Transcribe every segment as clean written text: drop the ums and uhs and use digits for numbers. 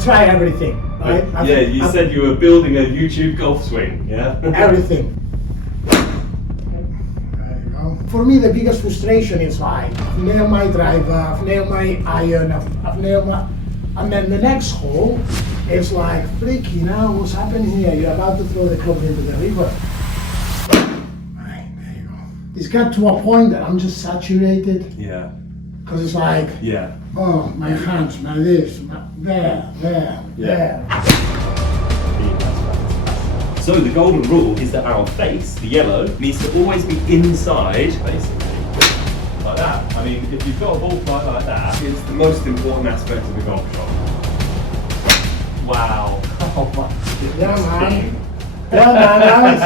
I've tried everything, right? You said you were building a YouTube golf swing, yeah? Everything. There you go. For me, the biggest frustration is like, I've nailed my driver, I've nailed my iron, I've nailed my... And then the next hole is like, freaking hell, what's happening here? You're about to throw the club into the river. Right, there you go. It's got to a point that I'm just saturated. Yeah. Because it's like, Yeah. oh, my hands, my this, my there. So the golden rule is that our face, the yellow, needs to always be inside, basically, like that. I mean, if you've got a ball flight like that, it's the most important aspect of the golf shot. Wow. Oh my goodness. Yeah, man. Yeah, man, nice.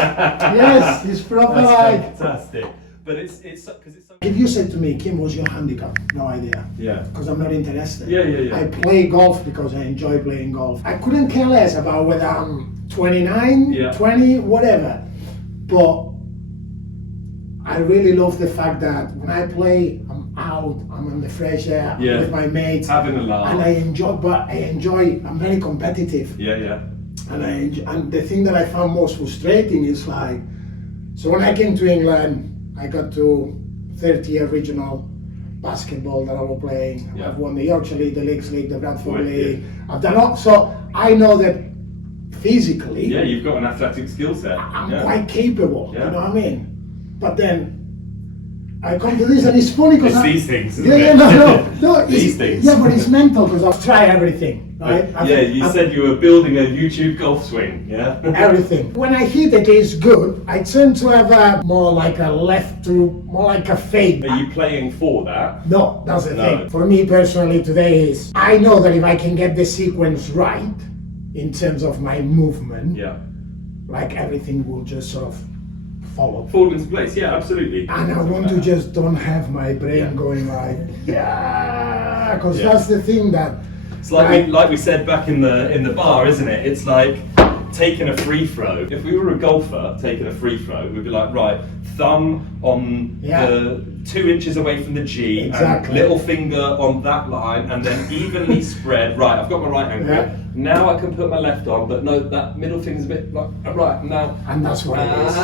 Yes, it's proper like... Fantastic. But it's because it's so... If you said to me, Qium, what's your handicap? No idea. Yeah. Because I'm not interested. Yeah. I play golf because I enjoy playing golf. I couldn't care less about whether I'm 29, 20, whatever. But I really love the fact that when I play, I'm out, I'm in the fresh air, I'm with my mates. Having a laugh. And I'm very competitive. Yeah. And the thing that I found most frustrating is like, so when I came to England, I got to 30-year regional basketball that I was playing. Yeah. I've won the Yorkshire League, the Leagues League, the Bradford League. I've done all, so I know that physically, you've got an athletic skill set. I'm quite capable, Yeah. you know what I mean? But then I come to this and it's funny because it's these things, isn't it? No, these things. Yeah, but it's mental because I've tried everything, right? You said you were building a YouTube golf swing, yeah? Everything. When I hit it is good, I tend to have more like a left to, more like a fade. Are you playing for that? No, that's the thing. For me personally today is, I know that if I can get the sequence right, in terms of my movement, like everything will just sort of fall into place, yeah, absolutely. And I want to just don't have my brain going like, because that's the thing that... It's like we said back in the bar, isn't it? It's like taking a free throw. If we were a golfer taking a free throw, we'd be like, right, thumb on the 2 inches away from the G, and little finger on that line, and then evenly spread. Right, I've got my right hand grip. Now I can put my left on, but no, that middle finger's a bit like right now. And that's what it is.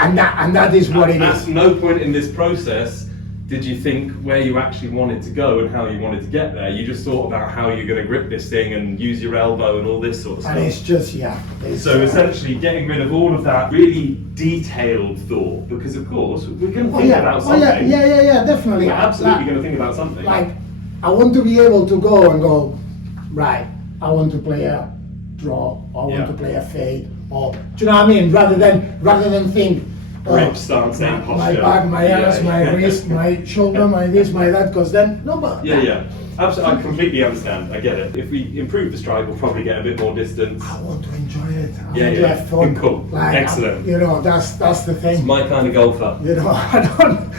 And that is what it is. At no point in this process did you think where you actually wanted to go and how you wanted to get there. You just thought about how you're going to grip this thing and use your elbow and all this sort of stuff. And it's just, so essentially getting rid of all of that really detailed thought, because of course we're going to think about something. Yeah, definitely. We're absolutely going to think about something. Like, I want to be able to go, right, I want to play a draw, or I want to play a fade, or, do you know what I mean? Rather than think, grip, stance, my posture. back, my ass, my wrist, my shoulder, my this, my that, because then, Absolutely, I completely understand, I get it. If we improve the strike, we'll probably get a bit more distance. I want to enjoy it. I want to have fun. Cool, like, excellent. That's the thing. It's my kind of golfer. I don't...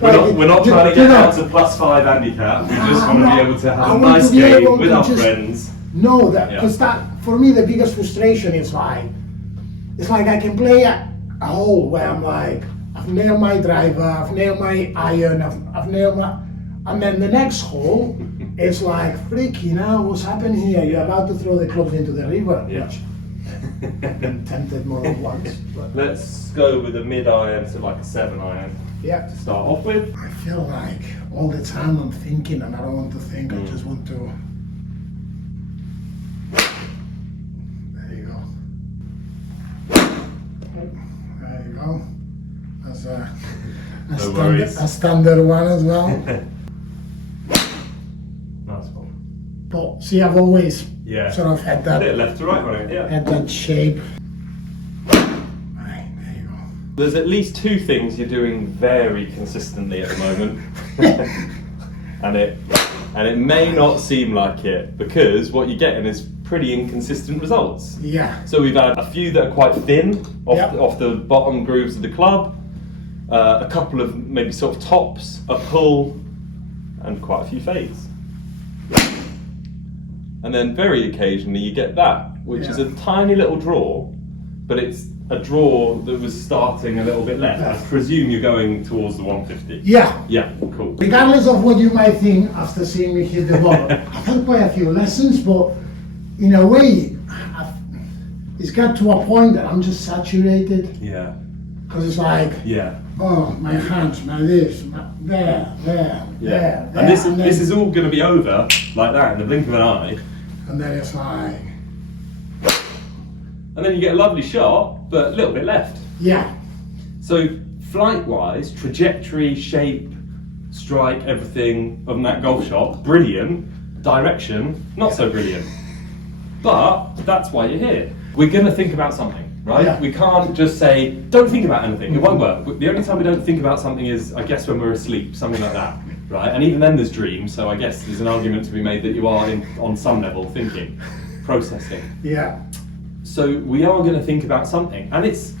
We're not trying to get down to +5 handicap, we just want to be able to have a nice game with our friends. Know that, because that, for me, the biggest frustration is like, it's like I can play a hole where I'm like, I've nailed my driver, I've nailed my iron, I've nailed my... And then the next hole is like, freaking hell, what's happening here? You're about to throw the clubs into the river. Which I've been tempted more than once. But let's go with a mid-iron to like a 7-iron. Yeah. To start off with. I feel like all the time I'm thinking and I don't want to think, I just want to... There you go. There you go. That's a standard one as well. Nice one. But see, I've always sort of had that... left to right on it, had that shape. Right, there you go. There's at least 2 things you're doing very consistently at the moment. and it may not seem like it, because what you're getting is pretty inconsistent results. Yeah. So we've had a few that are quite thin off the bottom grooves of the club, a couple of maybe sort of tops, a pull, and quite a few fades. And then very occasionally you get that, which is a tiny little draw, but it's a draw that was starting a little bit left. I presume you're going towards the 150. Yeah. Yeah, cool. Regardless of what you might think after seeing me hit the ball, I've had quite a few lessons, but in a way, it's got to a point that I'm just saturated. Yeah. Because it's like, oh, my hands, my this, my there. And this is all going to be over like that in the blink of an eye. And then it's like... And then you get a lovely shot, but a little bit left. Yeah. So flight-wise, trajectory, shape, strike, everything on that golf shot, brilliant. Direction, not so brilliant. But that's why you're here. We're going to think about something, right? Yeah. We can't just say, don't think about anything, it won't work. The only time we don't think about something is, I guess, when we're asleep, something like that, right? And even then there's dreams, so I guess there's an argument to be made that you are, on some level, thinking, processing. Yeah. So we are going to think about something, and it's...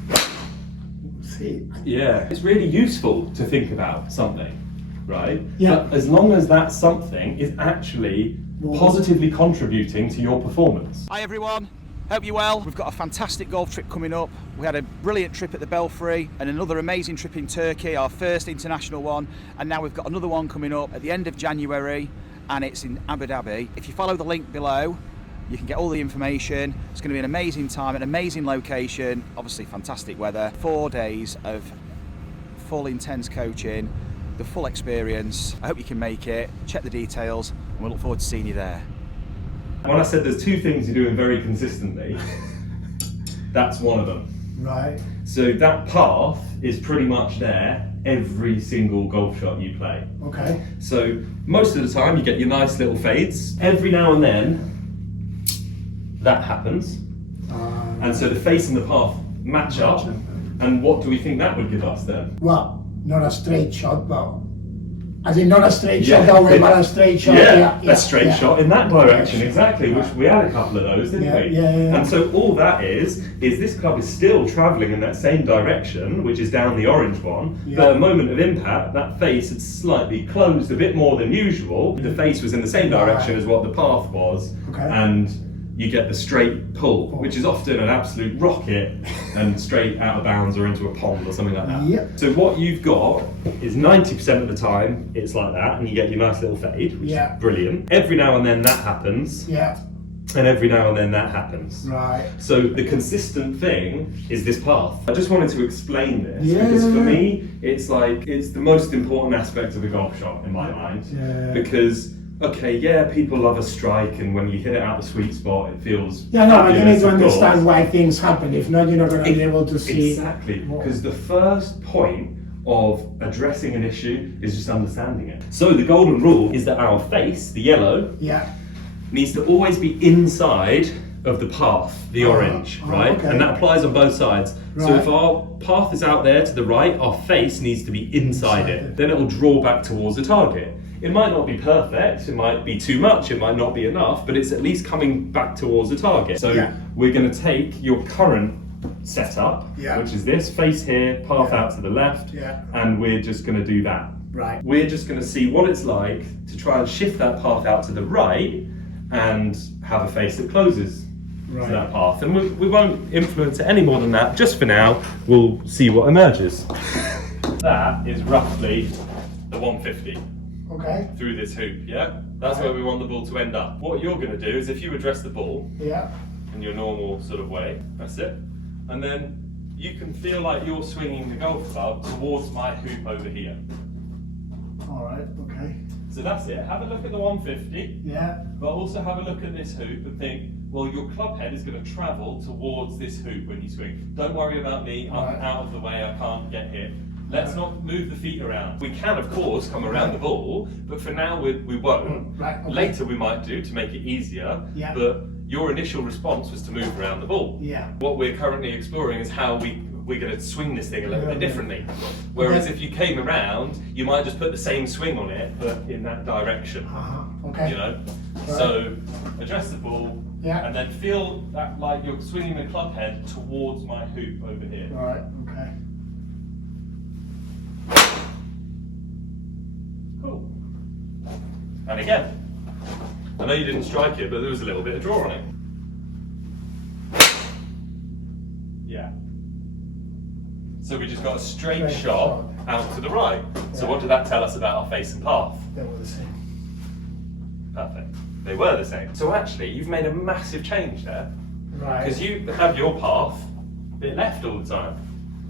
it's really useful to think about something, right? Yeah. But as long as that something is actually positively contributing to your performance. Hi everyone, hope you're well. We've got a fantastic golf trip coming up. We had a brilliant trip at the Belfry and another amazing trip in Turkey, our first international one, and now we've got another one coming up at the end of January, and it's in Abu Dhabi. If you follow the link below, you can get all the information. It's going to be an amazing time, an amazing location, obviously fantastic weather, 4 days of full intense coaching, the full experience. I hope you can make it. Check the details and we'll look forward to seeing you there. When I said there's two things you're doing very consistently, that's one of them. Right. So that path is pretty much there every single golf shot you play. Okay. So most of the time you get your nice little fades. Every now and then that happens. And so the face and the path match up. And what do we think that would give us then? Well, not a straight shot, but as in not a straight shot that way, but a straight shot. A straight shot in that direction, exactly, which we had a couple of those, didn't we? And so all that is this club is still travelling in that same direction, which is down the orange one, but at a moment of impact, that face had slightly closed a bit more than usual. The face was in the same direction as what the path was, and you get the straight pull, which is often an absolute rocket and straight out of bounds or into a pond or something like that. Yep. So what you've got is 90% of the time it's like that, and you get your nice little fade, which is brilliant. Every now and then that happens. Yeah. And every now and then that happens. Right. So the consistent thing is this path. I just wanted to explain this because for me, it's the most important aspect of the golf shot in my mind. Because people love a strike, and when you hit it out the sweet spot, it feels but you need to understand why things happen. If not, you're not going to be able to see. Exactly, because the first point of addressing an issue is just understanding it. So the golden rule is that our face, the yellow, needs to always be inside of the path, the orange, right? And that applies on both sides. So if our path is out there to the right, our face needs to be inside it. Then it will draw back towards the target. It might not be perfect, it might be too much, it might not be enough, but it's at least coming back towards the target. So we're going to take your current setup, which is this, face here, path out to the left, and we're just going to do that. Right. We're just going to see what it's like to try and shift that path out to the right and have a face that closes to that path. And we won't influence it any more than that. Just for now, we'll see what emerges. That is roughly the 150. Through this hoop, That's where we want the ball to end up. What you're going to do is if you address the ball in your normal sort of way, that's it, and then you can feel like you're swinging the golf club towards my hoop over here. Alright, okay. So that's it. Have a look at the 150, but also have a look at this hoop and think, well, your club head is going to travel towards this hoop when you swing. Don't worry about me, I'm out of the way, I can't get hit. Let's not move the feet around. We can, of course, come around the ball, but for now we won't. Later we might do to make it easier, but your initial response was to move around the ball. What we're currently exploring is how we're going to swing this thing a little bit differently. Whereas if you came around, you might just put the same swing on it, but in that direction. You know? So address the ball, and then feel that like you're swinging the club head towards my hoop over here. Okay. Cool. And again, I know you didn't strike it, but there was a little bit of draw on it. So we just got a straight shot out to the right. So what did that tell us about our face and path? They were the same. Perfect. They were the same. So actually, you've made a massive change there. Right. Because you have your path a bit left all the time.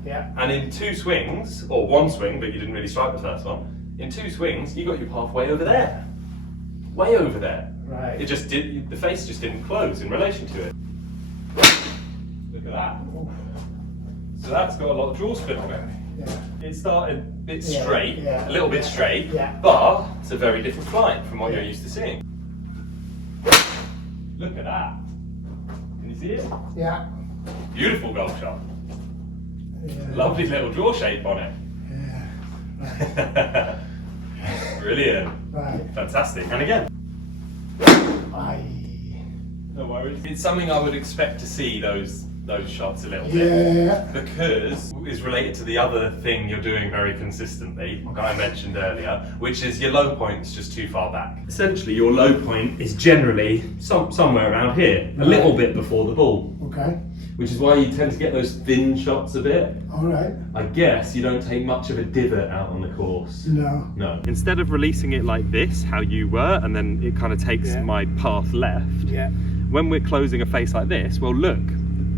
Yeah. And in 2 swings, or 1 swing, but you didn't really strike the first one, in 2 swings, you got your path way over there. Way over there. Right. It just did, the face just didn't close in relation to it. Look at that. So that's got a lot of draw spin on it. Yeah. It started a bit straight, yeah, a little bit straight, yeah. but it's a very different flight from what you're used to seeing. Look at that. Can you see it? Yeah. Beautiful golf shot. Yeah. Lovely little draw shape on it. Yeah. Right. Brilliant. Right. Fantastic. And again. No worries. It's something I would expect to see those shots a little bit. Because it's related to the other thing you're doing very consistently, that I mentioned earlier, which is your low point is just too far back. Essentially, your low point is generally somewhere around here, a little bit before the ball. Okay. Which is why you tend to get those thin shots a bit. All right. I guess you don't take much of a divot out on the course. No. No. Instead of releasing it like this, how you were, and then it kind of takes my path left. Yeah. When we're closing a face like this, well look,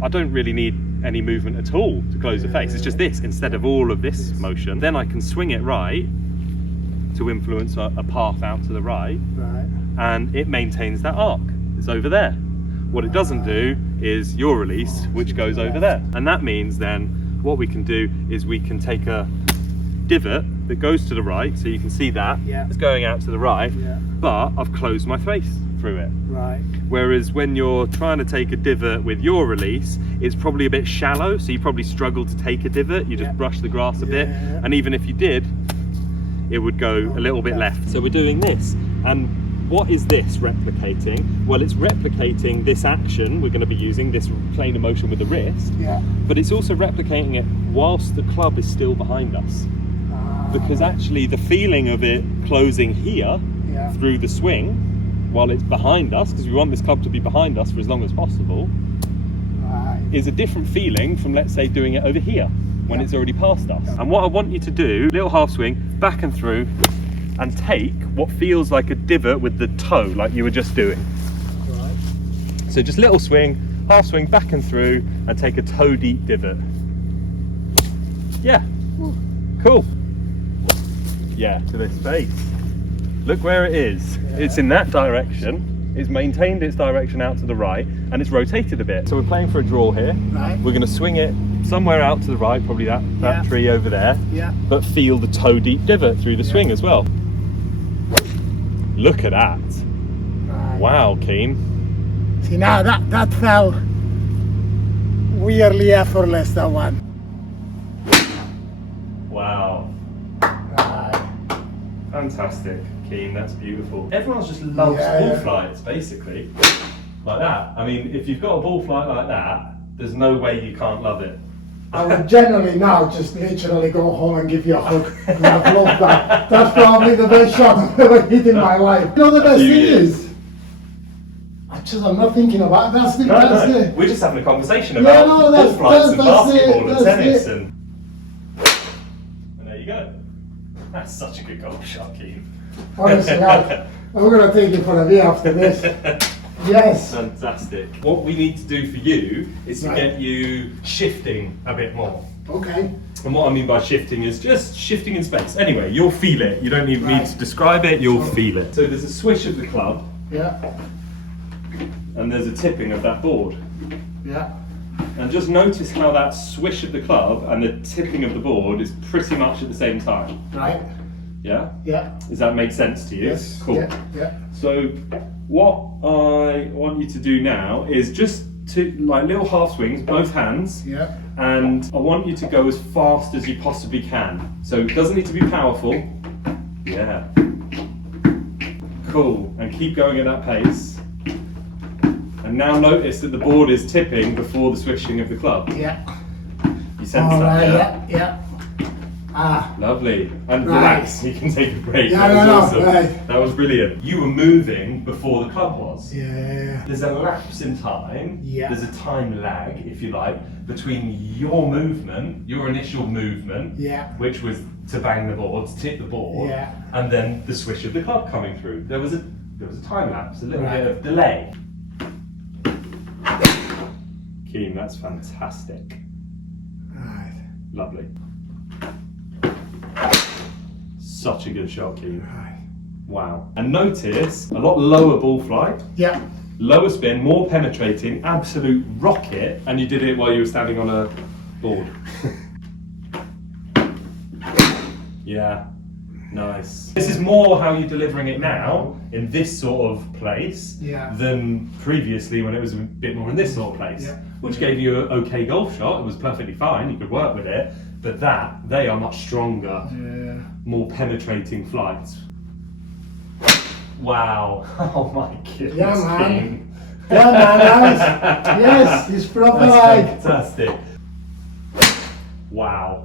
I don't really need any movement at all to close the face. It's just this instead of all of this motion. Then I can swing it right to influence a path out to the right. Right. And it maintains that arc. It's over there. What it doesn't do is your release, which goes over there. And that means then what we can do is we can take a divot that goes to the right, so you can see that it's going out to the right, but I've closed my face through it. Right. Whereas when you're trying to take a divot with your release, it's probably a bit shallow, so you probably struggle to take a divot. You just brush the grass a bit, and even if you did, it would go a little bit left. So we're doing this, and what is this replicating? Well, it's replicating this action we're going to be using, this planar motion with the wrist, but it's also replicating it whilst the club is still behind us. Because actually the feeling of it closing here through the swing while it's behind us, because we want this club to be behind us for as long as possible, is a different feeling from, let's say, doing it over here when it's already past us. And what I want you to do, little half swing, back and through, and take what feels like a divot with the toe, like you were just doing. Right. So just little swing, half swing, back and through, and take a toe deep divot. Yeah, cool. Yeah, to this space. Look where it is. It's in that direction. It's maintained its direction out to the right, and it's rotated a bit. So we're playing for a draw here. Right. We're going to swing it somewhere out to the right, probably that tree over there. Yeah. But feel the toe deep divot through the swing as well. Look at that. Right. Wow, Qium. See, now that fell weirdly effortless, that one. Wow. Right. Fantastic, Qium, that's beautiful. Everyone just loves ball flights, basically. Like that. I mean, if you've got a ball flight like that, there's no way you can't love it. I would generally now just literally go home and give you a hug. And I've loved that. That's probably the best shot I've ever hit in my life. You know the best thing is? I'm not thinking about that's the No. We're just having a conversation about ball flights and basketball and tennis and there you go. That's such a good golf shot, Qium. Honestly, I'm going to take it for a day after this. Yes. Fantastic. What we need to do for you is to get you shifting a bit more. Okay. And what I mean by shifting is just shifting in space. Anyway, you'll feel it. You don't need me to describe it, you'll feel it. So there's a swish of the club. Yeah. And there's a tipping of that board. Yeah. And just notice how that swish of the club and the tipping of the board is pretty much at the same time. Right. Yeah? Yeah. Does that make sense to you? Yes. Cool. Yeah. So what I want you to do now is just to like little half swings, both hands. Yeah. And I want you to go as fast as you possibly can. So it doesn't need to be powerful. Yeah. Cool. And keep going at that pace. And now notice that the board is tipping before the swishing of the club. Yeah. You sense that, Yeah. Lovely. And Right. relax, you can take a break. Yeah, That was no, awesome. right. That was brilliant. You were moving before the club was. Yeah. There's a lapse in time, Yeah. there's a time lag, if you like, between your movement, your initial movement, Yeah. which was to bang the board, to tip the board, Yeah. and then the swish of the club coming through. There was a time lapse, a little Right. bit of delay. Qium, that's fantastic. Right. Lovely. Such a good shot, Qium. Right. Wow. And notice a lot lower ball flight, Yeah. lower spin, more penetrating, absolute rocket, and you did it while you were standing on a board. Yeah, nice. This is more how you're delivering it now in this sort of place Yeah. than previously when it was a bit more in this sort of place, Yeah. which gave you an okay golf shot. It was perfectly fine, you could work with it, but they are much stronger, Yeah. more penetrating flights. Wow. Oh my goodness. Yeah, man. Qium. Yeah, man, nice. Yes, it's proper That's like. fantastic. Wow.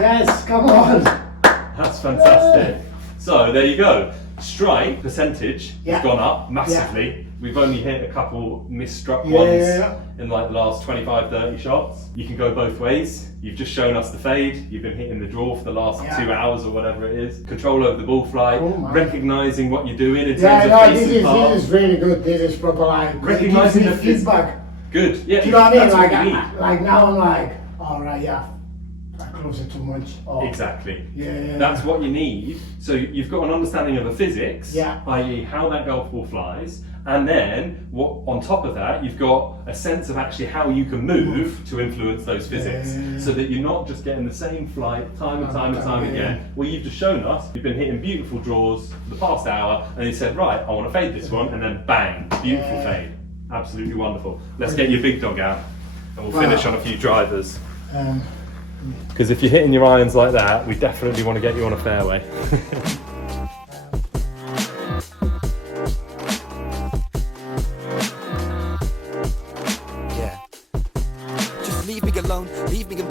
Yes, come on. That's fantastic. So there you go. Strike percentage Yeah. has gone up massively. We've only hit a couple misstruck Yeah. ones in like the last 25, 30 shots. You can go both ways. You've just shown us the fade. You've been hitting the draw for the last Yeah. 2 hours or whatever it is. Control over the ball flight, Oh my. recognizing what you're doing in Yeah, terms no, of pace and path. this is really good. This is proper like. Recognizing it gives the me feedback. Good. Yeah. Do you know what I mean? that's Like, what you need. like now I'm like, all right, yeah, I close it too much. Or, Exactly. Yeah. That's what you need. So you've got an understanding of the physics, Yeah. i.e. how that golf ball flies, and then what on top of that, you've got a sense of actually how you can move to influence those physics, Yeah. so that you're not just getting the same flight time and time and time Yeah. again. Well, you've just shown us, you've been hitting beautiful draws for the past hour, and you said, right, I want to fade this one, and then bang, beautiful Yeah. fade. Absolutely wonderful. Let's get your big dog out, and we'll finish Wow. on a few drivers. Um, Because if you're hitting your irons like that, we definitely want to get you on a fairway. Yeah. Just leave me alone, leave me in